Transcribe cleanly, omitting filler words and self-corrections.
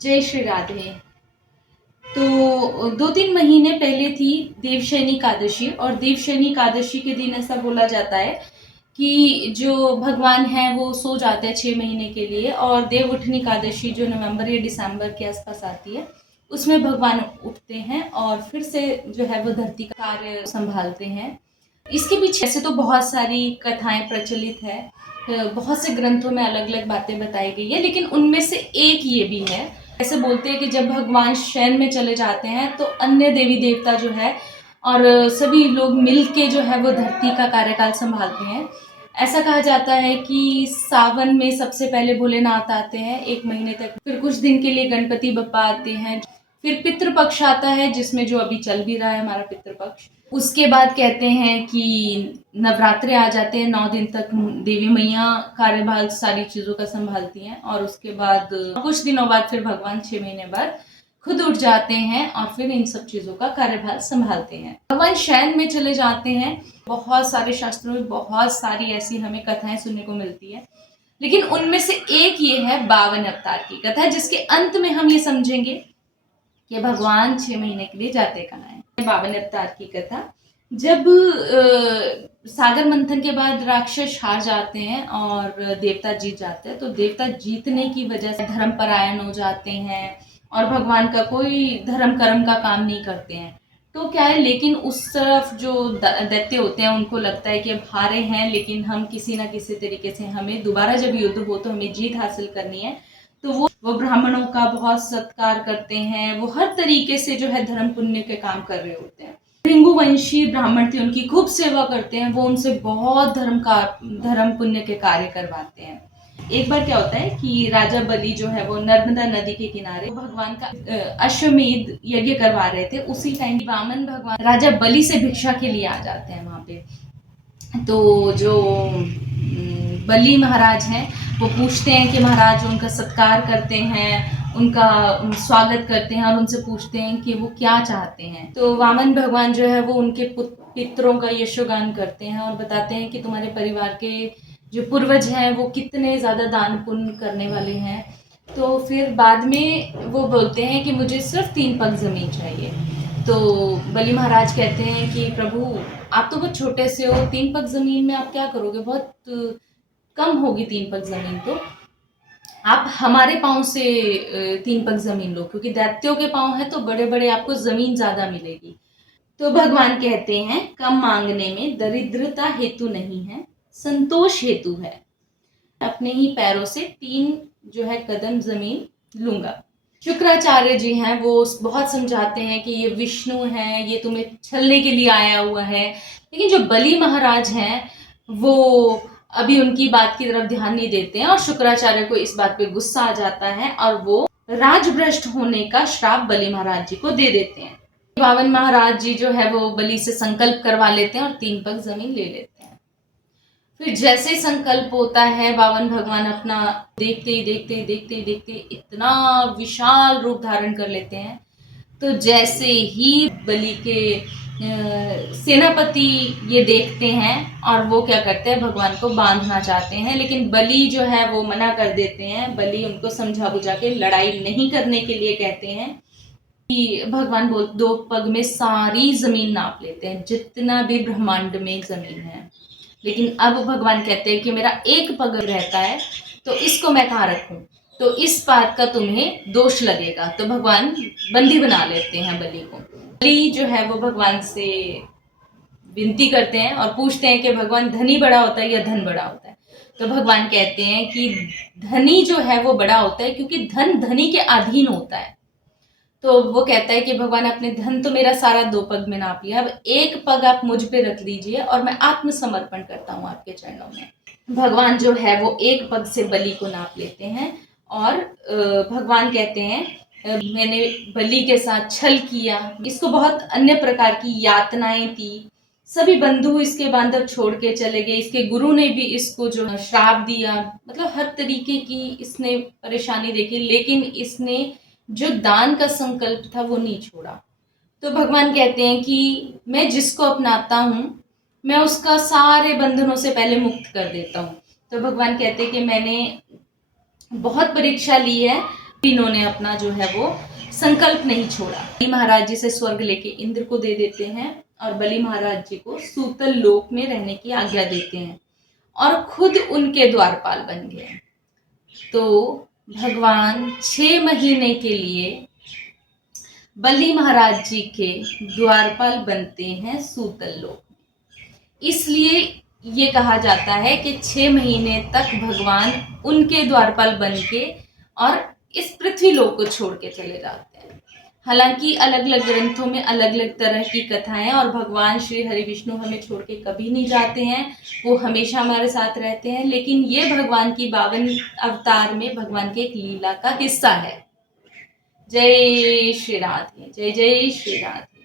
जय श्री राधे। तो 2-3 महीने पहले थी देवशयनी एकादशी, और देवशयनी एकादशी के दिन ऐसा बोला जाता है कि जो भगवान हैं वो सो जाते हैं 6 महीने के लिए, और देवउठनी एकादशी जो नवंबर या दिसंबर के आसपास आती है उसमें भगवान उठते हैं और फिर से जो है वो धरती का कार्य संभालते हैं। इसके पीछे ऐसे तो बहुत सारी कथाएं प्रचलित है, बहुत से ग्रंथों में अलग अलग बातें बताई गई है, लेकिन उनमें से एक ये भी है। ऐसे बोलते हैं कि जब भगवान शयन में चले जाते हैं तो अन्य देवी देवता जो है और सभी लोग मिल के जो है वो धरती का कार्यकाल संभालते हैं। ऐसा कहा जाता है कि सावन में सबसे पहले भोलेनाथ आते हैं 1 महीने तक, फिर कुछ दिन के लिए गणपति बप्पा आते हैं, फिर पितृपक्ष आता है जिसमें जो अभी चल भी रहा है हमारा पितृपक्ष। उसके बाद कहते हैं कि नवरात्रे आ जाते हैं, 9 दिन तक देवी मैया कार्यभार सारी चीजों का संभालती हैं, और उसके बाद कुछ दिनों बाद फिर भगवान 6 महीने बाद खुद उठ जाते हैं और फिर इन सब चीजों का कार्यभार संभालते हैं। भगवान शयन में चले जाते हैं। बहुत सारे शास्त्रों में बहुत सारी ऐसी हमें कथाएं सुनने को मिलती है, लेकिन उनमें से एक ये है 52 अवतार की कथा, जिसके अंत में हम ये समझेंगे कि भगवान 6 महीने के लिए जाते कहाँ हैं। 52 अवतार की कथा, जब सागर मंथन के बाद राक्षस हार जाते हैं और देवता जीत जाते हैं, तो देवता जीतने की वजह से धर्म परायण हो जाते हैं और भगवान का कोई धर्म कर्म का काम नहीं करते हैं। तो क्या है, लेकिन उस तरफ जो दैत्य होते हैं उनको लगता है कि अब हारे हैं, लेकिन हम किसी ना किसी तरीके से हमें दोबारा जब युद्ध हो तो हमें जीत हासिल करनी है। तो वो ब्राह्मणों का बहुत सत्कार करते हैं, वो हर तरीके से जो है धर्म पुण्य के काम कर रहे होते हैं। भृंगुवंशी ब्राह्मण थे, उनकी खूब सेवा करते हैं, वो उनसे बहुत धर्म पुण्य के कार्य करवाते हैं। एक बार क्या होता है कि राजा बलि जो है वो नर्मदा नदी के किनारे भगवान का अश्वमेध यज्ञ करवा रहे थे। उसी टाइम वामन भगवान राजा बलि से भिक्षा के लिए आ जाते हैं वहां पे। तो जो बलि महाराज हैं वो पूछते हैं कि महाराज, उनका सत्कार करते हैं, उनका स्वागत करते हैं और उनसे पूछते हैं कि वो क्या चाहते हैं। तो वामन भगवान जो है वो उनके पितरों का यशोगान करते हैं और बताते हैं कि तुम्हारे परिवार के जो पूर्वज हैं वो कितने ज़्यादा दान पुण्य करने वाले हैं। तो फिर बाद में वो बोलते हैं कि मुझे सिर्फ 3 पग ज़मीन चाहिए। तो बलि महाराज कहते हैं कि प्रभु, आप तो बहुत छोटे से हो, 3 पग ज़मीन में आप क्या करोगे, बहुत कम होगी 3 पग ज़मीन। तो आप हमारे पाँव से 3 पग ज़मीन लो, क्योंकि दैत्यों के पाँव है तो बड़े बड़े आपको ज़मीन ज़्यादा मिलेगी। तो भगवान कहते हैं, कम मांगने में दरिद्रता हेतु नहीं है, संतोष हेतु है। अपने ही पैरों से 3 जो है कदम जमीन लूंगा। शुक्राचार्य जी हैं, वो बहुत समझाते हैं कि ये विष्णु है, ये तुम्हें छलने के लिए आया हुआ है। लेकिन जो बलि महाराज हैं वो अभी उनकी बात की तरफ ध्यान नहीं देते हैं, और शुक्राचार्य को इस बात पे गुस्सा आ जाता है और वो राजभ्रष्ट होने का श्राप बलि महाराज जी को दे देते हैं। वामन महाराज जी जो है वो बलि से संकल्प करवा लेते हैं और 3 पग जमीन ले लेते हैं। फिर जैसे ही संकल्प होता है, वामन भगवान अपना देखते ही इतना विशाल रूप धारण कर लेते हैं। तो जैसे ही बलि के सेनापति ये देखते हैं और वो क्या करते हैं, भगवान को बांधना चाहते हैं, लेकिन बलि जो है वो मना कर देते हैं। बलि उनको समझा बुझा के लड़ाई नहीं करने के लिए कहते हैं कि भगवान 2 पग में सारी जमीन नाप लेते हैं, जितना भी ब्रह्मांड में जमीन है। लेकिन अब भगवान कहते हैं कि मेरा 1 पग रहता है, तो इसको मैं कहाँ रखूं, तो इस बात का तुम्हें दोष लगेगा। तो भगवान बंदी बना लेते हैं बलि को। बलि जो है वो भगवान से विनती करते हैं और पूछते हैं कि भगवान, धनी बड़ा होता है या धन बड़ा होता है? तो भगवान कहते हैं कि धनी जो है वो बड़ा होता है, क्योंकि धन धनी के अधीन होता है। तो वो कहता है कि भगवान, अपने धन तो मेरा सारा 2 पग में नाप लिया, अब 1 पग आप मुझ पे रख लीजिए और मैं आत्मसमर्पण करता हूँ आपके चरणों में। भगवान जो है वो 1 पग से बलि को नाप लेते हैं और भगवान कहते हैं, मैंने बलि के साथ छल किया, इसको बहुत अन्य प्रकार की यातनाएं थी, सभी बंधु इसके बांधव छोड़ के चले गए, इसके गुरु ने भी इसको जो श्राप दिया, मतलब हर तरीके की इसने परेशानी देखी, लेकिन इसने जो दान का संकल्प था वो नहीं छोड़ा। तो भगवान कहते हैं कि मैं जिसको अपनाता हूँ मैं उसका सारे बंधनों से पहले मुक्त कर देता हूँ। तो भगवान कहते हैं कि मैंने बहुत परीक्षा ली है, इन्होंने अपना जो है वो संकल्प नहीं छोड़ा। बलि महाराज जी से स्वर्ग लेके इंद्र को दे देते हैं और बलि महाराज जी को सूतल लोक में रहने की आज्ञा देते हैं और खुद उनके द्वारपाल बन गए। तो भगवान 6 महीने के लिए बलि महाराज जी के द्वारपाल बनते हैं सूतल लोक में। इसलिए ये कहा जाता है कि 6 महीने तक भगवान उनके द्वारपाल बन के और इस पृथ्वी लोक को छोड़ के चले जाते हैं। हालांकि अलग अलग ग्रंथों में अलग अलग तरह की कथाएं, और भगवान श्री हरि विष्णु हमें छोड़ के कभी नहीं जाते हैं, वो हमेशा हमारे साथ रहते हैं। लेकिन ये भगवान की 52 अवतार में भगवान के एक लीला का हिस्सा है। जय श्री राधे, जय जय श्री राधे।